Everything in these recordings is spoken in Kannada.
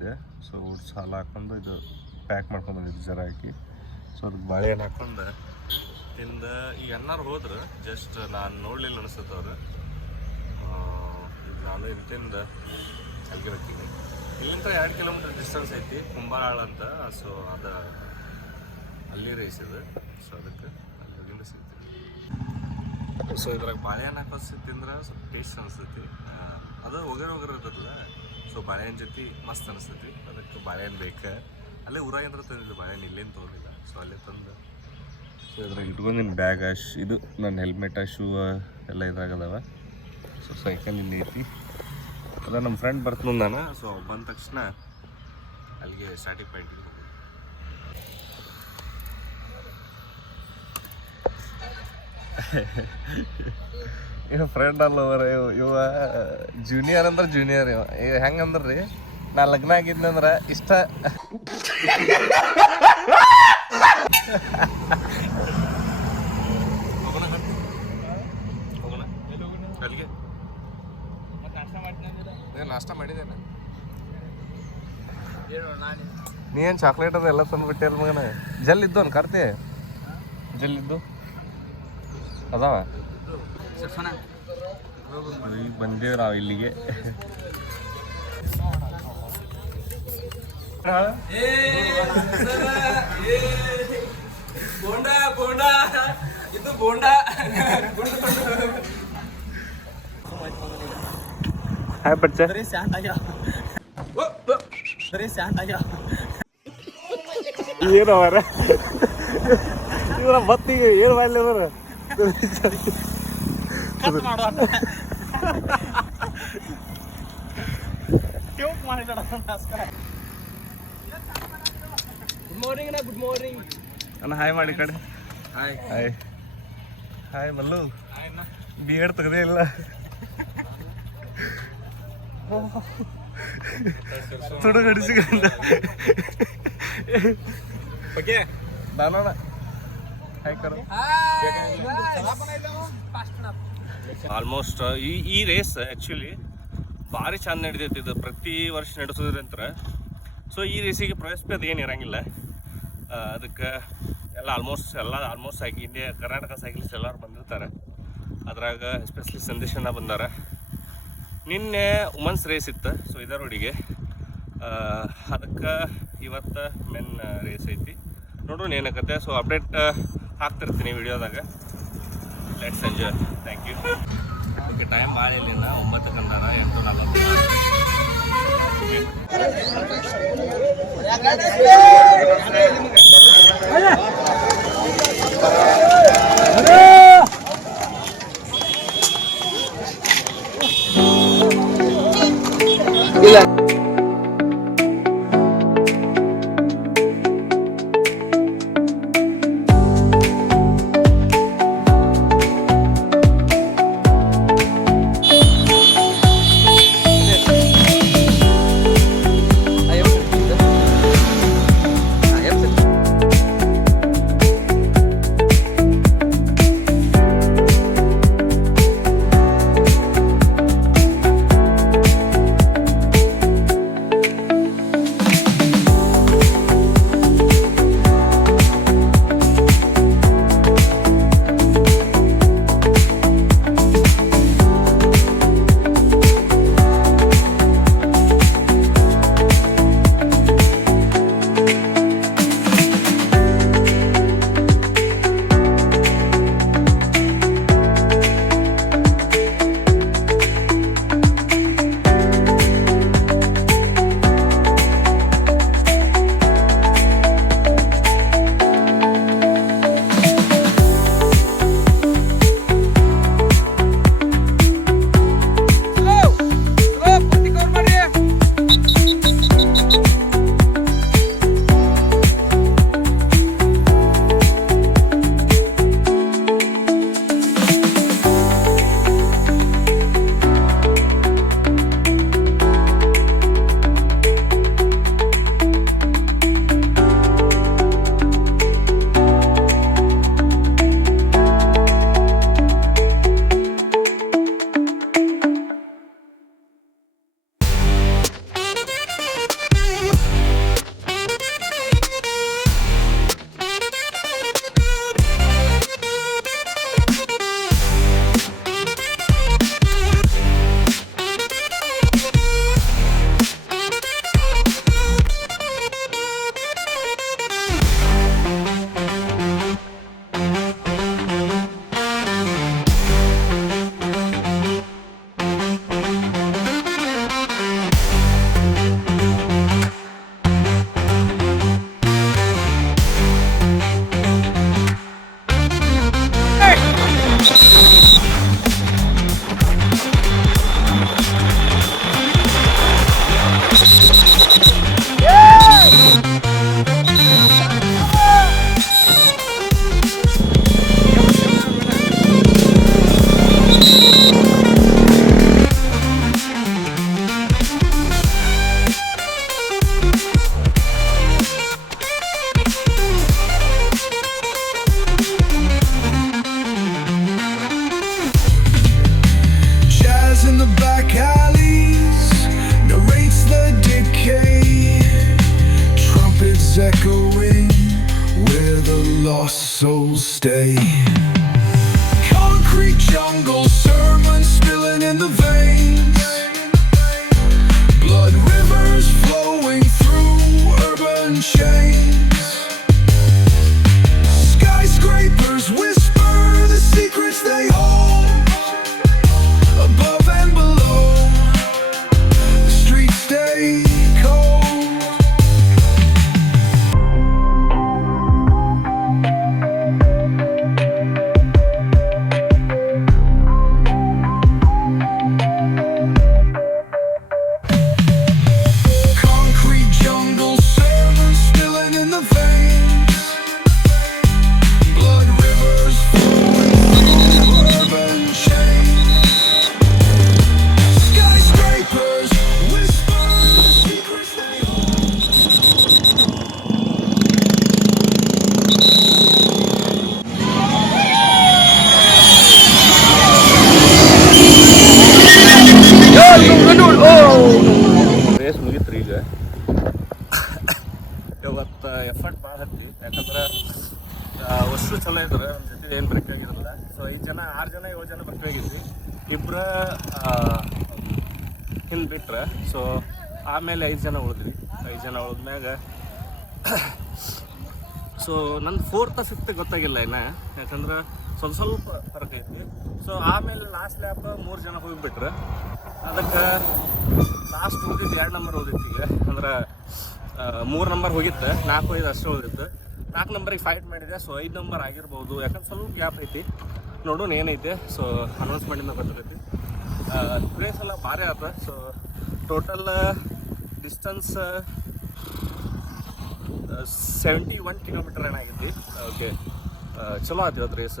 ಬಂದಿದ್ದೆ. ಸೊ ಓಟ್ಸ್ ಹಾಲು ಹಾಕೊಂಡು ಇದು ಪ್ಯಾಕ್ ಮಾಡ್ಕೊಂಡು ಬಂದಿದ್ದೆ ಜರ ಹಾಕಿ. ಸೊ ಅದಕ್ಕೆ ಬಾಳೆಹಣ್ಣು ಹಾಕೊಂಡು ತಿಂದ ಈಗ ಅನ್ನಾರು ಹೋದ್ರೆ ಜಸ್ಟ್ ನಾನು ನೋಡಲಿಲ್ಲ ಅನಿಸುತ್ತೆ ಅವ್ರು. ಈಗ ನಾನು ಇಲ್ಲಿ ತಿಂದ ಅಲ್ಲಿಗೆ ಬರ್ತೀನಿ. ಇಲ್ಲಿಂದ 2 ಕಿಲೋಮೀಟರ್ ಡಿಸ್ಟೆನ್ಸ್ ಐತಿ ಕುಂಬಾಳ ಅಂತ. ಸೊ ಅದು ಅಲ್ಲಿ ರೈಸ್ ಇದೆ. ಸೊ ಅದಕ್ಕೆ ಅಲ್ಲಿಂದ ಸಿಗ್ತೀವಿ. ಸೊ ಇದ್ರಾಗ ಬಾಳೆಹಣ್ಣು ಹಾಕೋದು ತಿಂದ್ರೆ ಸ್ವಲ್ಪ ಟೇಸ್ಟ್ ಅನಿಸ್ತೈತಿ. ಅದು ಒಗರು ಇರ್ತದಲ್ಲ. ಸೊ ಬಾಳೆಹಣ್ಣು ಜೊತೆ ಮಸ್ತ್ ಅನಿಸ್ತೈತಿ. ಅದಕ್ಕೆ ಬಾಳೆಹಣ್ಣು ಬೇಕು. ಅಲ್ಲೇ ಊರಾಗಂದ್ರೆ ತಂದಿದ್ದು ಬಾಳೆಹಣ್ಣು, ಇಲ್ಲೇನು ತೊಗೊಂಡಿಲ್ಲ. ಸೊ ಅಲ್ಲೇ ತಂದು ಸೊ ಇದ್ರಾಗ ಇಟ್ಕೊಂಡಿನಿ ಬ್ಯಾಗ್. ಇದು ನನ್ನ ಹೆಲ್ಮೆಟ ಶೂ ಎಲ್ಲ ಇದ್ರಾಗದವ. ಸೊ ಸೈಕಲ್ ಇಲ್ಲಿ ಐತಿ. ಅದ ನಮ್ಮ ಫ್ರೆಂಡ್ ಬರ್ತೀನಿ ನಾನು. ಸೊ ಬಂದ ತಕ್ಷಣ ಅಲ್ಲಿಗೆ ಸ್ಟಾರ್ಟಿಂಗ್ ಪಾಯಿಂಟಿಗೆ ಹೋಗೋದು. ಇವ ಫ್ರೆಂಡ್ ಅಲ್ಲವರ ಇವ ಜೂನಿಯರ್ ಅಂದ್ರೆ ಜೂನಿಯರ್. ಇವ ಹೆಂಗಂದ್ರೆ ರೀ, ನಾ ಲಗ್ನ ಆಗಿದ್ನಂದ್ರೆ ಇಷ್ಟ ಹೋಗೋಣ ಅಲ್ಲಿಗೆ. ನಾಷ್ಟ ಮಾಡಿದ್ದೇನೆ. ನೀ ಏನು ಚಾಕ್ಲೇಟ್ ಅದ ಎಲ್ಲ ತಂದುಬಿಟ್ಟೆ ಅಲ್ಲ ಮಗನ. ಜಲ್ ಇದ್ದು ಅನ್ ಕರ್ತೆ ಜಲ್ ಇದ್ದು ಅದಾವ. ಈಗ ಬಂದೇವ್ ನಾವು ಇಲ್ಲಿಗೆ. ಬೋಂಡಾ ಬೋಂಡಾ ಇದು ಬೋಂಡಾ. ಹಾಯ್ ಬಚ್ಚ. ಏನು ಅವರ ಇವರ ಬತ್ತಿಗೆ ಏನು ಮಾಡಲಿ ಅವರ ಗುಡ್ ಮಾರ್ನಿಂಗ್ ಅಣ್ಣ. ಹಾಯ್ ಮಾಡಿ ಕಡೆ. Hi hi hi Mallu. B Ed ತೆಗ್ದೇ ಇಲ್ಲ. ತುಡುಗಡಿಸಿಕೊಂಡ ನಾನೋಣ. ಹಾಯ್ ಕರು. ಆಲ್ಮೋಸ್ಟ್ ಈ ರೇಸ್ ಆ್ಯಕ್ಚುಲಿ ಭಾರಿ ಚಂದ ನಡೀತೈತಿ. ಇದು ಪ್ರತಿ ವರ್ಷ ನಡೆಸೋದ್ರಂತ. ಸೊ ಈ ರೇಸಿಗೆ ಪ್ರೈಸ್ ಅದು ಏನು ಇರೋಂಗಿಲ್ಲ. ಅದಕ್ಕೆ ಆಲ್ಮೋಸ್ಟ್ ಇಂಡಿಯಾ ಕರ್ನಾಟಕ ಸೈಕ್ಲಿಸ್ಟ್ ಎಲ್ಲರೂ ಬಂದಿರ್ತಾರೆ. ಅದ್ರಾಗ ಎಸ್ಪೆಷಲಿ ಸಂದೇಶನ ಬಂದಾರ. ನಿನ್ನೆ ವುಮನ್ಸ್ ರೇಸ್ ಇತ್ತು. ಸೊ ಇದೇ ರೋಡಿಗೆ. ಅದಕ್ಕೆ ಇವತ್ತು ಮೆನ್ ರೇಸ್ ಐತಿ. ನೋಡೋಣ ಏನಾಗತ್ತೆ. ಸೊ ಅಪ್ಡೇಟ್ ಹಾಕ್ತಿರ್ತೀನಿ ವಿಡಿಯೋದಾಗ. Let's enjoy. Thank you. Okay, time ಭಾಳ ಇಲ್ಲಿಂದ 9 ಕಂದಾರ 8:40. ಇಲ್ಲ Jazz in the back alleys narrates the decay. Trumpets echoing where the lost souls stay. Concrete jungle sermons spilling in the veins. Blood rivers flowing through urban chains. Skyscrapers whisper the secrets they hold. Above and below, the streets stay cold. Concrete jungle sermons spilling in the veins. Blood rivers flowing through urban chains. Skyscrapers whisper the secrets they hold. Race ಮುಗಿತ್ರಿ ಈಗ ಇವತ್ತು ಎಫರ್ಟ್ ಭಾಳ ಹತ್ತಿ ಯಾಕಂದ್ರೆ ವಸ್ತು ಚಲೋ ಇದ್ರೆ ನಮ್ಮ ಜೊತೆ ಏನು ಬೇಕಾಗಿರಲಿಲ್ಲ ಸೊ 6 ಜನ 7 ಜನ ಬೇಕಾಗಿದ್ವಿ ಇಬ್ಬರು ಹಿಂದೆ ಬಿಟ್ರೆ ಸೊ ಆಮೇಲೆ 5 ಜನ ಉಳಿದ್ವಿ 5 ಜನ ಉಳಿದ್ಮ್ಯಾಗ ಸೊ ನನ್ನ 4th 5th ಗೊತ್ತಾಗಿಲ್ಲ ಇನ್ನು ಯಾಕಂದ್ರೆ ಸ್ವಲ್ಪ ಫರಕ್ ಐತಿ ಸೊ ಆಮೇಲೆ ಲಾಸ್ಟ್ ಲ್ಯಾಪ್ 3 ಜನ ಹೋಗಿಬಿಟ್ರೆ ಅದಕ್ಕೆ ಲಾಸ್ಟ್ ಉಳಿದಿದ್ದು 2 ನಂಬರ್ ಉಳಿದಿತ್ತು ಈಗ ಅಂದ್ರೆ 3 ನಂಬರ್ ಹೋಗಿತ್ತು 4 5 ಅಷ್ಟೇ ಉಳಿದಿತ್ತು 4 ನಂಬರಿಗೆ ಫೈಟ್ ಮಾಡಿದೆ ಸೊ 5 ನಂಬರ್ ಆಗಿರ್ಬೋದು ಯಾಕಂದ್ರೆ ಸ್ವಲ್ಪ ಗ್ಯಾಪ್ ಐತಿ ನೋಡೋಣ ಏನೈತೆ ಸೊ ಅನೌನ್ಸ್ಮೆಂಟಿಂದ ಗೊತ್ತಾಗೈತಿ ರೇಸ್ ಎಲ್ಲ ಭಾರಿ ಆಯ್ತು ಸೊ ಟೋಟಲ್ ಡಿಸ್ಟನ್ಸ್ 71 ಕಿಲೋಮೀಟರ್ ಏನಾಗೈತಿ ಓಕೆ ಚಲೋ ಆಯ್ತು ಇವತ್ತು ರೇಸ್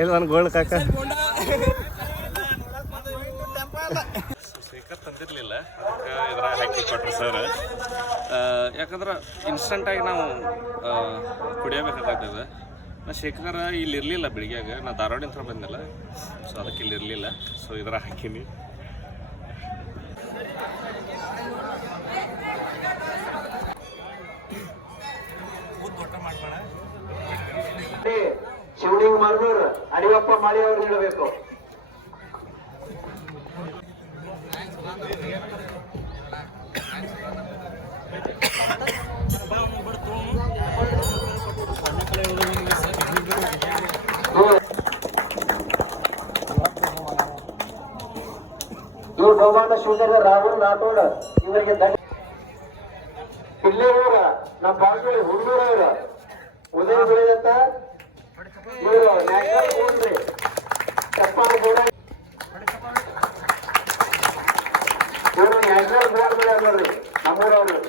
ಏನು ನನ್ನ ಗೋಲ್ಡ್ ಕಾಕ ಶೇಖರ್ ತಂದಿರಲಿಲ್ಲ ಅದಕ್ಕೆ ಇದ್ರಾಗ ಹಾಕಿ ಕೊಟ್ರು ಸರ್ ಯಾಕಂದ್ರೆ ಇನ್ಸ್ಟಂಟಾಗಿ ನಾವು ಕುಡಿಯಬೇಕಾಗ್ತದೆ ನಾ ಶೇಖರ ಇಲ್ಲಿ ಇರಲಿಲ್ಲ ಬೆಳಿಗ್ಗೆಯಾಗ ನಾ ಧಾರವಾಡಿಂದ ಬಂದಿಲ್ಲ ಸೊ ಅದಕ್ಕೆ ಇಲ್ಲಿ ಇರಲಿಲ್ಲ ಸೊ ಇದ್ರಾಗ ಹಾಕೀನಿ ಶಿವಲಿಂಗ ಮರ್ನೂರು ಅಡಿಯಪ್ಪ ಮಾಳಿ ಅವರು ಹೇಳಬೇಕು. ಇವ್ರು ಭಗವಾನ ಶಿವನಗರ ರಾಹುಲ್ ರಾಠೋಡ್ ಇವರಿಗೆ ದಂಡ ಇಲ್ಲೇ ಇವ್ರ ನಮ್ಮ ಬಾಂಗ್ಳಿ ಹುಡುಗರ ಇವ್ರ ಉದಯ ಬೆಳೆಯತ್ತ ಇವರು ನ್ಯಾಷನಲ್ ಗೋಲ್ಡ್ರಿ ಚಪ್ಪಾಳ ಗೋಡ ಇವರು ನ್ಯಾಷನಲ್ ಗೋಲ್ಡ್ ಬೆಳೆ ನೋಡ್ರಿ ನಮ್ಮೂರವ್ರು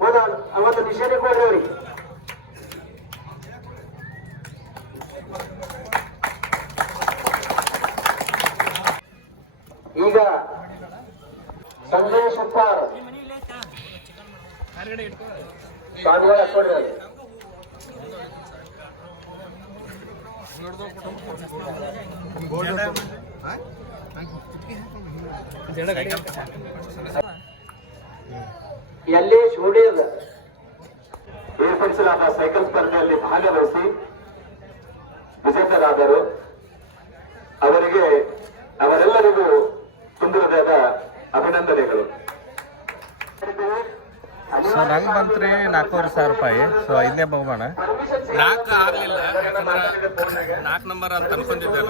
ಹೌದ ಅವತ್ತು ನಿಷೇಧ ಕೊಡ್ರಿ ಈಗ ಸಂಜಯ್ ಸುತ್ತಾರ್ ಸಾಂಗ್ವಾಳ ಹಾಕೊಡ್ರಿ ಯಲ್ಲೇಶ್ ಹುಡೇದ್ ಏರ್ಪಡಿಸಲಾದ ಸೈಕಲ್ ಸ್ಪರ್ಧೆಯಲ್ಲಿ ಭಾಗವಹಿಸಿ ವಿಜೇತರಾದರು ಅವರಿಗೆ ಅವರೆಲ್ಲರಿಗೂ ತುಂಬಿರದ ಅಭಿನಂದನೆಗಳು. ಸೊ ನಂಗೆ ಬಂತ್ರಿ 4,500 ರೂಪಾಯಿ ಸೊ 5ನೇ ಬಹುಮಾನ 4 ಆಗಲಿಲ್ಲ ಯಾಕಂದ್ರೆ 4 ನಂಬರ್ ಅಂತ ಅನ್ಕೊಂಡಿದ್ದೆ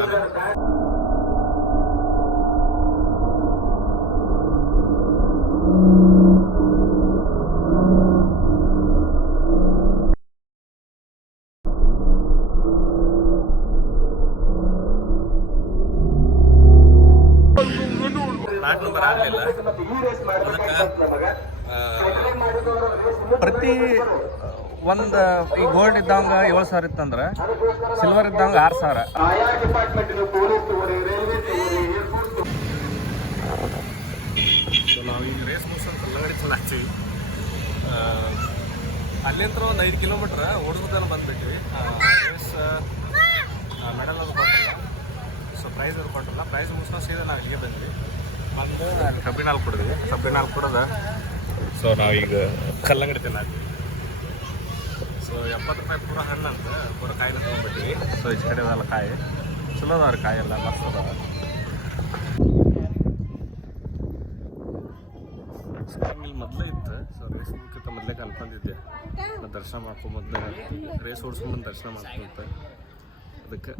ನಾನು ನಂಬರ್ ಆಗಲಿಲ್ಲ ಪ್ರತಿ ಒಂದು ಈ ಗೋಲ್ಡ್ ಇದ್ದಂಗೆ 7,000 ಇತ್ತಂದ್ರೆ ಸಿಲ್ವರ್ ಇದ್ದಂಗೆ 6,000. ಆಯಾ ಡಿಪಾರ್ಟ್ಮೆಂಟಿನ ಪೊಲೀಸ್ ತಗೋರಿ, ರೈಲ್ವೆ ತಗೋರಿ, ಏರ್ಪೋರ್ಟ್ ಸೊ ನಾವು ಈಗ ರೇಸ್ ಮುಗಿಸ್ಕೊಂಡು ಕಲ್ಲಂಗಡಿ ಚಲಾಗ್ತೀವಿ. ಅಲ್ಲಿಂದ ಒಂದು 5 ಕಿಲೋಮೀಟ್ರ್ ಓಡಿಸೋದನ್ನು ಬಂದುಬಿಟ್ವಿ. ರೇಸ್ ಮೆಡಲ್ ಅದು ಕೊಟ್ಟಿಲ್ಲ, ಸೊ ಪ್ರೈಸ್ ಅದು ಕೊಟ್ಟಿಲ್ಲ. ಪ್ರೈಸ್ ಮುಗಿಸ್ಕೊಂಡು ಸೀದಾ ನಾವು ಇಲ್ಲಿಗೆ ಬಂದ್ವಿ. ಬಂದು ಕಬ್ಬಿನ ಹಾಲು ಕುಡಿದ್ವಿ. ಕಬ್ಬಿನ ಹಾಲು ಕುಡಿದ ಸೊ ನಾವೀಗ ಕಲ್ಲಂಗಡಿ ತಿನ್ನಾದ್ವಿ. ಸೊ 70 ರೂಪಾಯಿ ಪೂರ ಹಣ್ಣು ಅಂತ ಪೂರ ಕಾಯಿನ ತೊಗೊಂಡ್ಬಿಟ್ಟಿವಿ. ಸೊ ಈಚೆ ಕಡೆ ಅದೆಲ್ಲ ಕಾಯಿ ಚಲೋ ಅದಾವ್ರಿ, ಕಾಯೆಲ್ಲ ಮಸ್ತ್ ಅದಾವ. ಇಲ್ಲಿ ಮೊದಲೇ ಇತ್ತು. ಸೊ ರೇಸ್ ಮುಗಿತ ಮೊದಲೇ ಅನ್ಕೊಂಡಿದ್ದೆ ನಾನು ದರ್ಶನ ಮಾಡ್ಕೊಂಬಂದು ರೇಸ್ ಓಡಿಸ್ಕೊಂಬಂದು ದರ್ಶನ ಮಾಡ್ಕೊಂತ ಅದಕ್ಕೆ.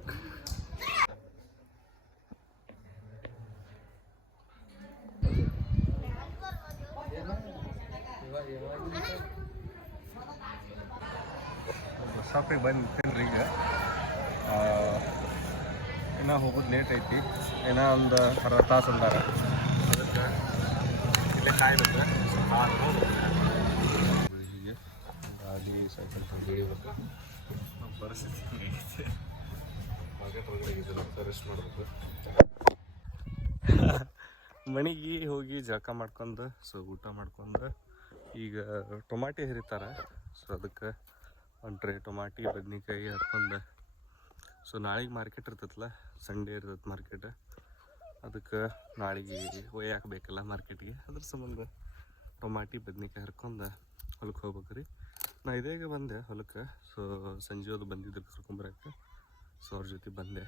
ಬಸ್ ಸ್ಟಾಪಿಗೆ ಬಂದು ನಿಂತೇನ್ರಿ ಈಗ. ಇನ್ನೂ ಹೋಗೋದು ಲೇಟ್ ಐತಿ, ಇನ್ನೂ ಒಂದು ಅರ್ಧ ತಾಸು ಅಂದಾರ. ಅದಕ್ಕೆ ಇಲ್ಲೇ ಕಾಯಿರುತ್ತೆ. ಹೀಗೆ ಗಾಡಿ ಸೈಕಲ್ ಹಿಡಿಬೇಕು. ನಮ್ಮ ಪರಿಸ್ಥಿತಿ ಹಿಂಗೈತೆ. ಮಾರ್ಕೆಟ್ ಒಳಗಡೆ ಇದ್ದಿಲ್ಲ, ರೆಸ್ಟ್ ಮಾಡಬೇಕು. ಮನೆಗೆ ಹೋಗಿ ಜಳಕ ಮಾಡ್ಕೊಂಡು ಸೊ ಊಟ ಮಾಡ್ಕೊಂಡು ಈಗ ಟೊಮಾಟಿ ಹರಿತಾರೆ. ಸೊ ಅದಕ್ಕೆ ಒಂದು ಟ್ರೇ ಟೊಮಾಟಿ ಬದ್ನಿಕಾಯಿ ಹರ್ಕೊಂಡು, ಸೊ ನಾಳೆಗೆ ಮಾರ್ಕೆಟ್ ಇರ್ತೈತಲ್ಲ, ಸಂಡೇ ಇರ್ತೈತೆ ಮಾರ್ಕೆಟ್. ಅದಕ್ಕೆ ನಾಳೆಗೆ ಒಯ್ಯಾಕೆ ಬೇಕಲ್ಲ ಮಾರ್ಕೆಟ್ಗೆ, ಅದ್ರ ಸಂಬಂಧ ಟೊಮಾಟಿ ಬದ್ನಿಕಾಯಿ ಹರ್ಕೊಂಡು ಹೊಲಕ್ಕೆ ಹೋಗ್ಬೇಕು ರೀ. ನಾ ಇದೇಗ ಬಂದೆ ಹೊಲಕ್ಕೆ. ಸೊ ಸಂಜೆ ಅದು ಬಂದಿದ್ದು ಕರ್ಕೊಂಬರಕ್ಕೆ. ಸೊ ಅವ್ರ ಜೊತೆ ಬಂದೆ.